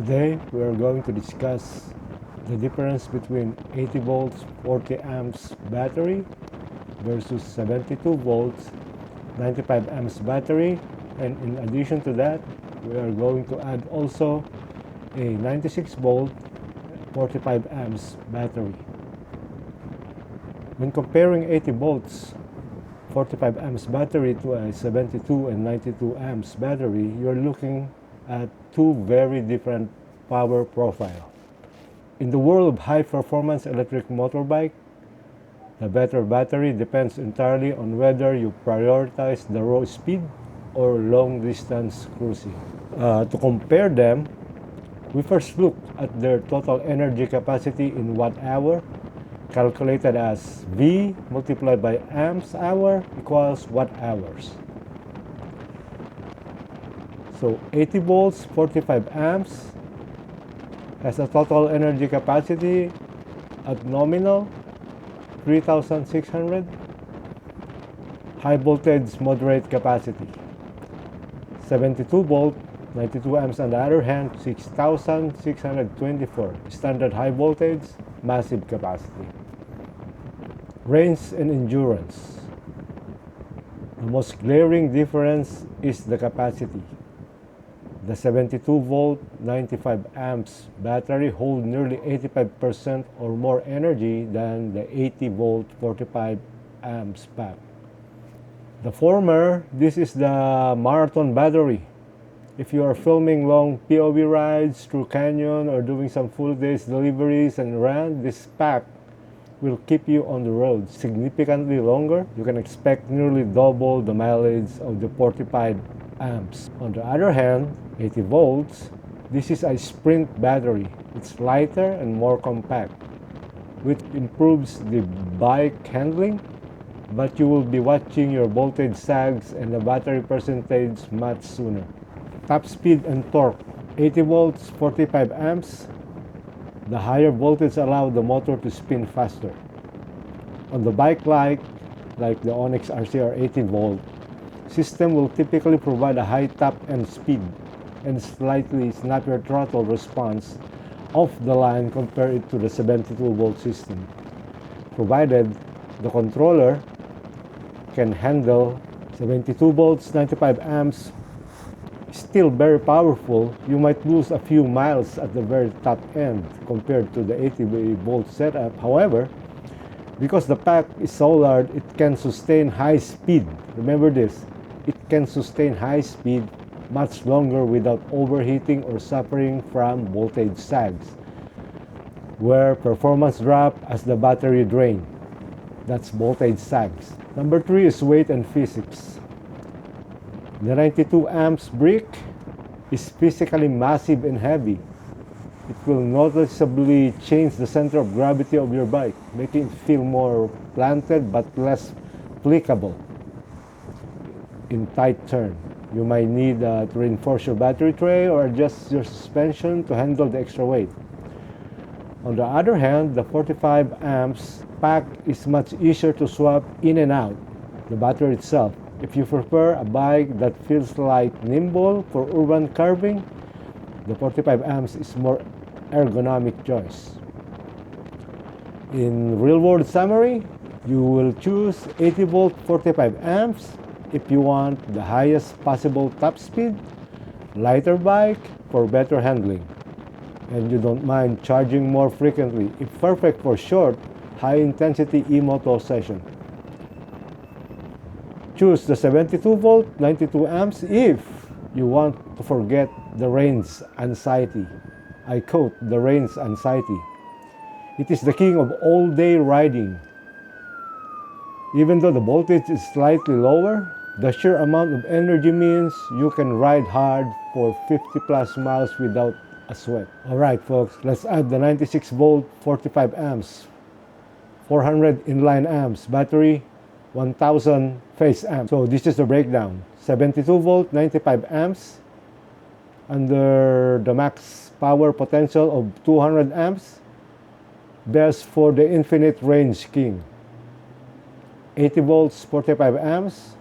Today we are going to discuss the difference between 80 volts 40 amps battery versus 72 volts 95 amps battery, and in addition to that we are going to add also a 96 volt 45 amps battery. When comparing 80 volts 45 amps battery to a 72 and 92 amps battery, you're looking at two very different power profile. In the world of high-performance electric motorbike, the better battery depends entirely on whether you prioritize the raw speed or long-distance cruising. To compare them, we first look at their total energy capacity in watt-hour, calculated as V multiplied by amps hour equals watt-hours. So 80 volts 45 amps has a total energy capacity at nominal 3,600, high voltage moderate capacity 72 volt 92 amps on the other hand 6,624, standard high voltage massive capacity. Range and endurance. The most glaring difference is the capacity. The 72 volt 95 amps battery holds nearly 85% or more energy than the 80 volt 45 amps pack. The former, this is the marathon battery. If you are filming long POV rides through canyon or doing some full days deliveries and run, this pack will keep you on the road significantly longer. You can expect nearly double the mileage of the 45 amps. On the other hand, 80 volts, this is a sprint battery. It's lighter and more compact, which improves the bike handling, but you will be watching your voltage sags and the battery percentage much sooner. Top speed and torque. 80 volts, 45 amps. The higher voltage allows the motor to spin faster. On the bike like the Onyx RCR 80 volt system will typically provide a high top end speed and slightly snappier throttle response off the line compared to the 72 volt system. Provided the controller can handle 72 volts 95 amps, still very powerful, you might lose a few miles at the very top end compared to the 80 volt setup. However, because the pack is so large, it can sustain high speed. Remember this, it can sustain high speed much longer without overheating or suffering from voltage sags, where performance drop as the battery drain. That's voltage sags. Number 3 is weight and physics. The 92 amps brick is physically massive and heavy. It will noticeably change the center of gravity of your bike, making it feel more planted but less flickable in tight turn. You might need to reinforce your battery tray or adjust your suspension to handle the extra weight. On the other hand, the 45 amps pack is much easier to swap in and out the battery itself. If you prefer a bike that feels like nimble for urban curving, the 45 amps is more ergonomic choice. In real-world summary, you will choose 80 volt 45 amps if you want the highest possible top speed, lighter bike for better handling, and you don't mind charging more frequently. It's perfect for short, high-intensity E-Moto session. Choose the 72 volt 92 amps if you want to forget the range anxiety. I quote, the range anxiety. It is the king of all-day riding. Even though the voltage is slightly lower, the sheer amount of energy means you can ride hard for 50 plus miles without a sweat. Alright folks, let's add the 96 volt 45 amps, 400 inline amps battery, 1000 phase amp. So this is the breakdown. 72 volt 95 amps under the max power potential of 200 amps, best for the infinite range king. 80 volts 45 amps,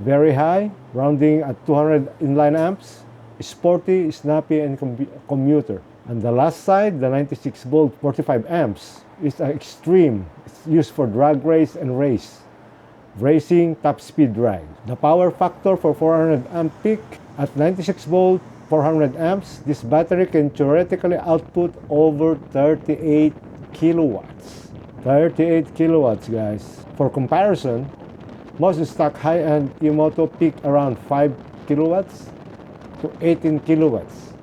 very high, rounding at 200 inline amps, sporty, snappy, and commuter. On the last side, the 96 volt 45 amps is extreme. It's used for drag race and race. Racing top speed drag. The power factor for 400 amp peak at 96 volt 400 amps, this battery can theoretically output over 38 kilowatts. 38 kilowatts, guys. For comparison, most stock high-end E-Moto peak around 5 kilowatts to 18 kilowatts.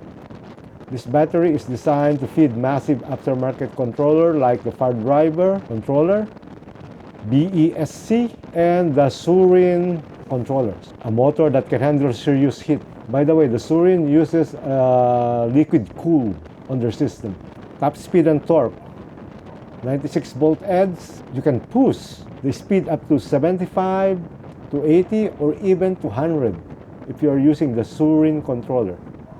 This battery is designed to feed massive aftermarket controller like the Far Driver controller, BESC, and the Sur-Ron controllers, a motor that can handle serious heat. By the way, the Sur-Ron uses liquid cool on their system. Top speed and torque. 96 volt heads, you can push the speed up to 75 to 80 or even to 100 if you are using the Sur-Ron controller,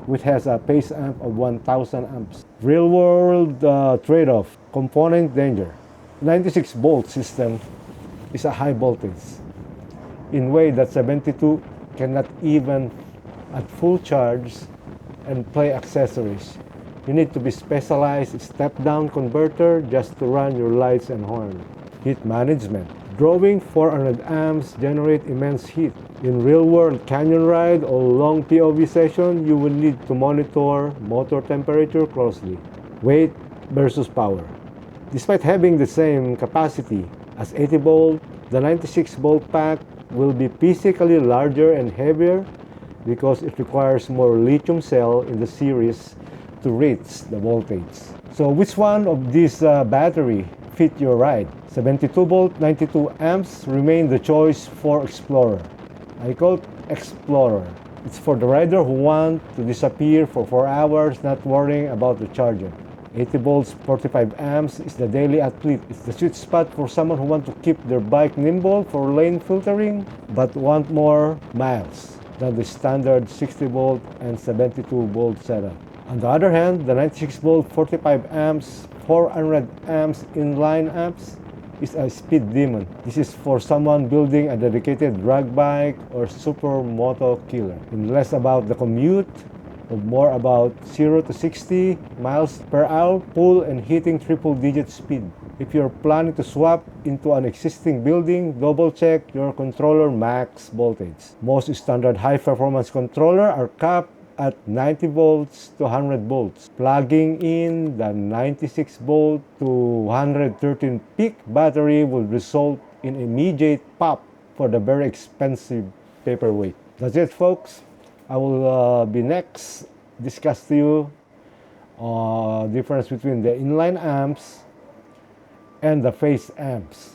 which has a pace amp of 1000 amps. Real world trade-off, component danger. 96 volt system is a high voltage in way that 72 cannot even at full charge and play accessories. You need to be specialized step-down converter just to run your lights and horn. Heat management. Drawing 400 amps generate immense heat. In real-world canyon ride or long POV session, you will need to monitor motor temperature closely. Weight versus power. Despite having the same capacity as 80 volt, the 96 volt pack will be physically larger and heavier because it requires more lithium cell in the series to reach the voltage. So which one of these battery fit your ride? 72 volt 92 amps remain the choice for Explorer. I call it Explorer. It's for the rider who want to disappear for 4 hours not worrying about the charger. 80 volts 45 amps is the daily athlete. It's the sweet spot for someone who want to keep their bike nimble for lane filtering but want more miles than the standard 60 volt and 72 volt setup. On the other hand, the 96 volt 45 amps 400 amps inline amps is a speed demon. This is for someone building a dedicated drag bike or super moto killer. And less about the commute, but more about 0 to 60 miles per hour, pull and hitting triple-digit speed. If you're planning to swap into an existing building, double check your controller max voltage. Most standard high-performance controller are capped at 90 volts to 100 volts. Plugging in the 96 volt to 113 peak battery will result in immediate pop for the very expensive paperweight. That's it, folks. I will be next discuss to you difference between the inline amps and the phase amps.